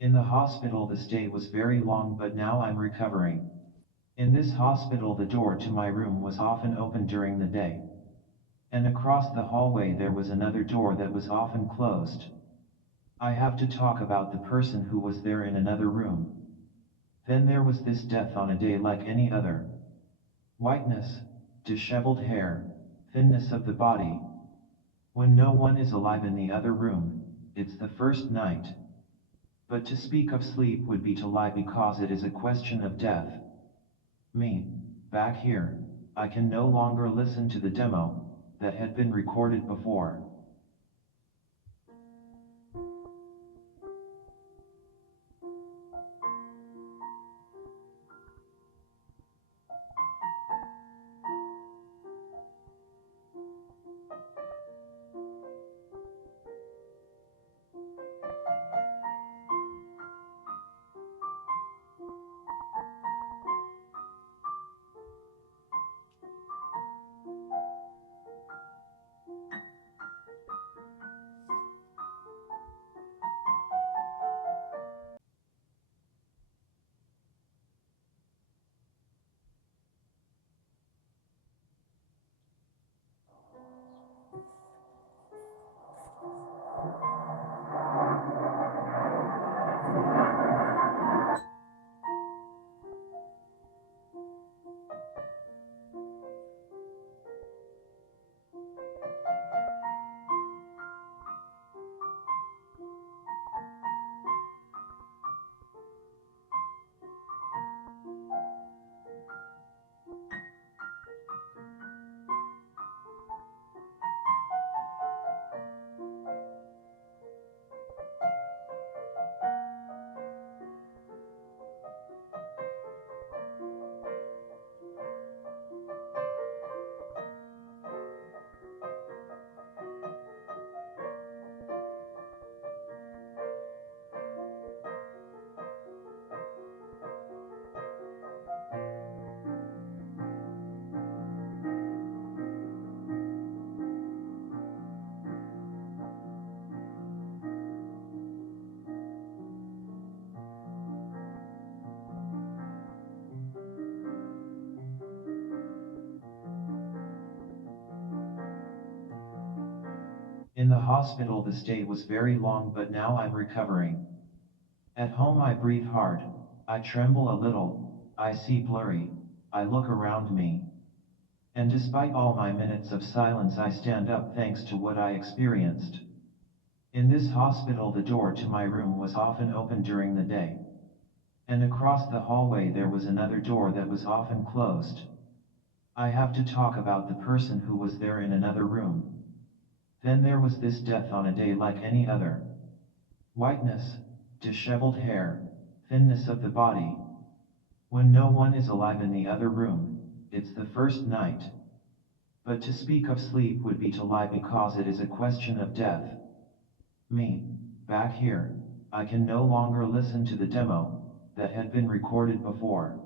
In the hospital the stay was very long, but now I'm recovering. In this hospital the door to my room was often open during the day. And across the hallway there was another door that was often closed. I have to talk about the person who was there in another room. Then there was this death on a day like any other. Whiteness, disheveled hair, thinness of the body. When no one is alive in the other room, it's the first night. But to speak of sleep would be to lie, because it is a question of death. Me, back here, I can no longer listen to the demo that had been recorded before. In the hospital the stay was very long, but now I'm recovering. At home I breathe hard, I tremble a little, I see blurry, I look around me. And despite all my minutes of silence I stand up thanks to what I experienced. In this hospital the door to my room was often open during the day. And across the hallway there was another door that was often closed. I have to talk about the person who was there in another room. Then there was this death on a day like any other. Whiteness, disheveled hair, thinness of the body. When no one is alive in the other room, it's the first night. But to speak of sleep would be to lie, because it is a question of death. Me, back here, I can no longer listen to the demo that had been recorded before.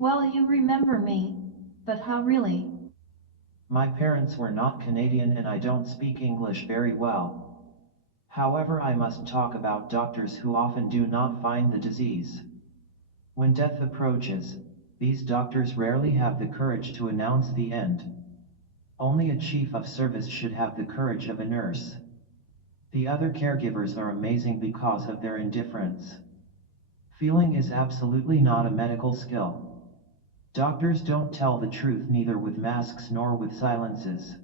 Well, you remember me, but how really? My parents were not Canadian and I don't speak English very well. However, I must talk about doctors who often do not find the disease. When death approaches, these doctors rarely have the courage to announce the end. Only a chief of service should have the courage of a nurse. The other caregivers are amazing because of their indifference. Feeling is absolutely not a medical skill. Doctors don't tell the truth neither with masks nor with silences.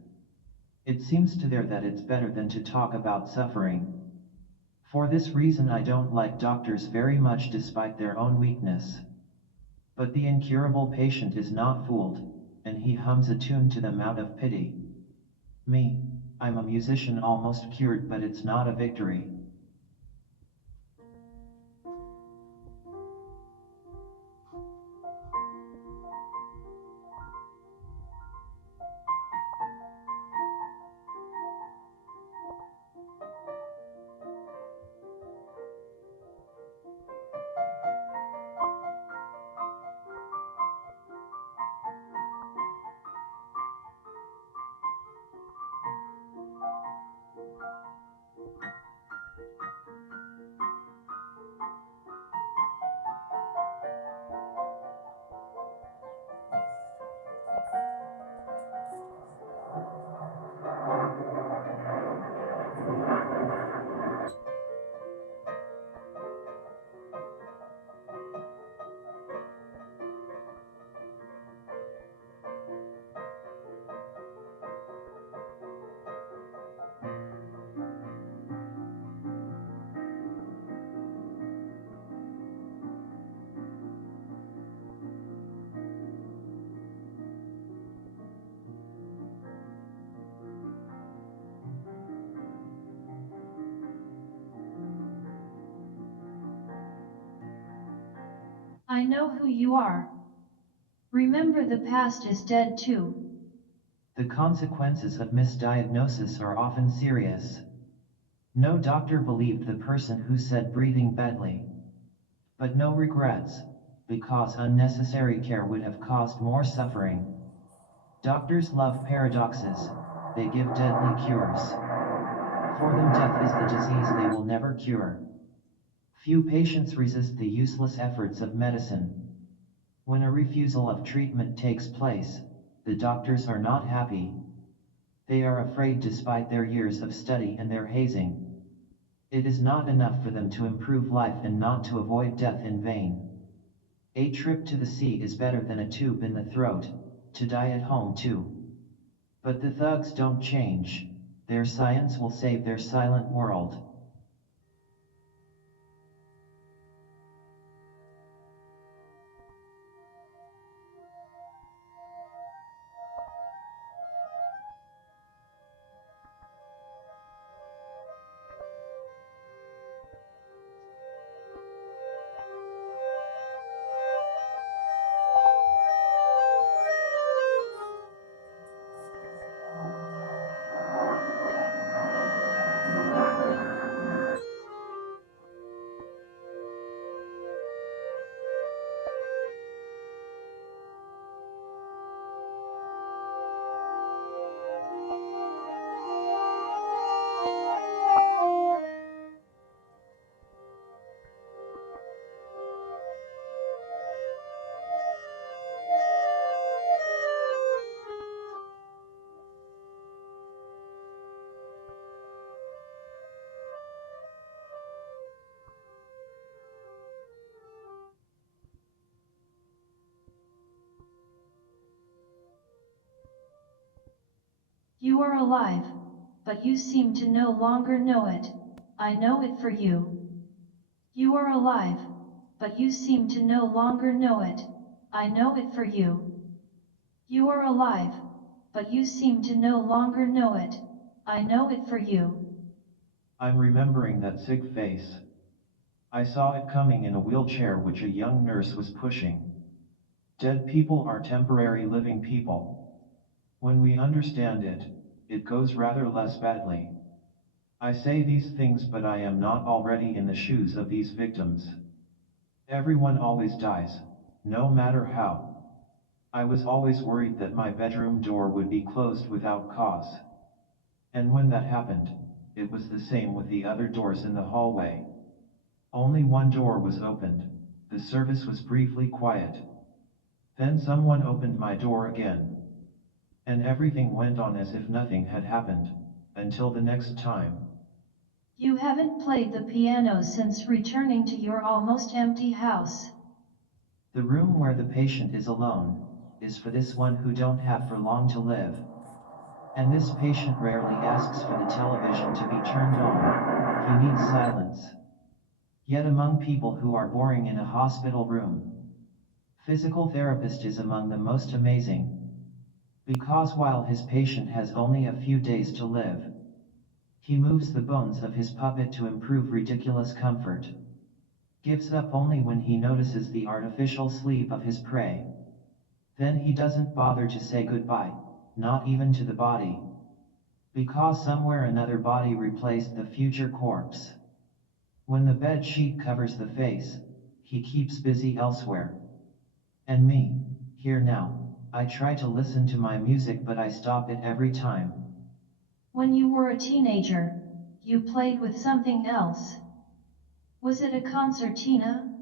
It seems to them that it's better than to talk about suffering. For this reason I don't like doctors very much despite their own weakness. But the incurable patient is not fooled, and he hums a tune to them out of pity. Me, I'm a musician almost cured, but it's not a victory. I know who you are. Remember, the past is dead too. The consequences of misdiagnosis are often serious. No doctor believed the person who said breathing badly. But no regrets, because unnecessary care would have caused more suffering. Doctors love paradoxes, they give deadly cures. For them death is the disease they will never cure. Few patients resist the useless efforts of medicine. When a refusal of treatment takes place, the doctors are not happy. They are afraid despite their years of study and their hazing. It is not enough for them to improve life and not to avoid death in vain. A trip to the sea is better than a tube in the throat, to die at home too. But the thugs don't change. Their science will save their silent world. You are alive, but you seem to no longer know it. I know it for you. You are alive, but you seem to no longer know it. I know it for you. You are alive, but you seem to no longer know it. I know it for you. I'm remembering that sick face. I saw it coming in a wheelchair which a young nurse was pushing. Dead people are temporary living people. When we understand it, it goes rather less badly. I say these things, but I am not already in the shoes of these victims. Everyone always dies, no matter how. I was always worried that my bedroom door would be closed without cause. And when that happened, it was the same with the other doors in the hallway. Only one door was opened. The service was briefly quiet. Then someone opened my door again. And everything went on as if nothing had happened, until the next time. You haven't played the piano since returning to your almost empty house. The room where the patient is alone, is for this one who don't have for long to live. And this patient rarely asks for the television to be turned on, he needs silence. Yet among people who are boring in a hospital room, physical therapist is among the most amazing. Because while his patient has only a few days to live, he moves the bones of his puppet to improve ridiculous comfort. Gives up only when he notices the artificial sleep of his prey. Then he doesn't bother to say goodbye, not even to the body. Because somewhere another body replaced the future corpse. When the bed sheet covers the face, he keeps busy elsewhere. And me, here now, I try to listen to my music but I stop it every time. When you were a teenager, you played with something else. Was it a concertina?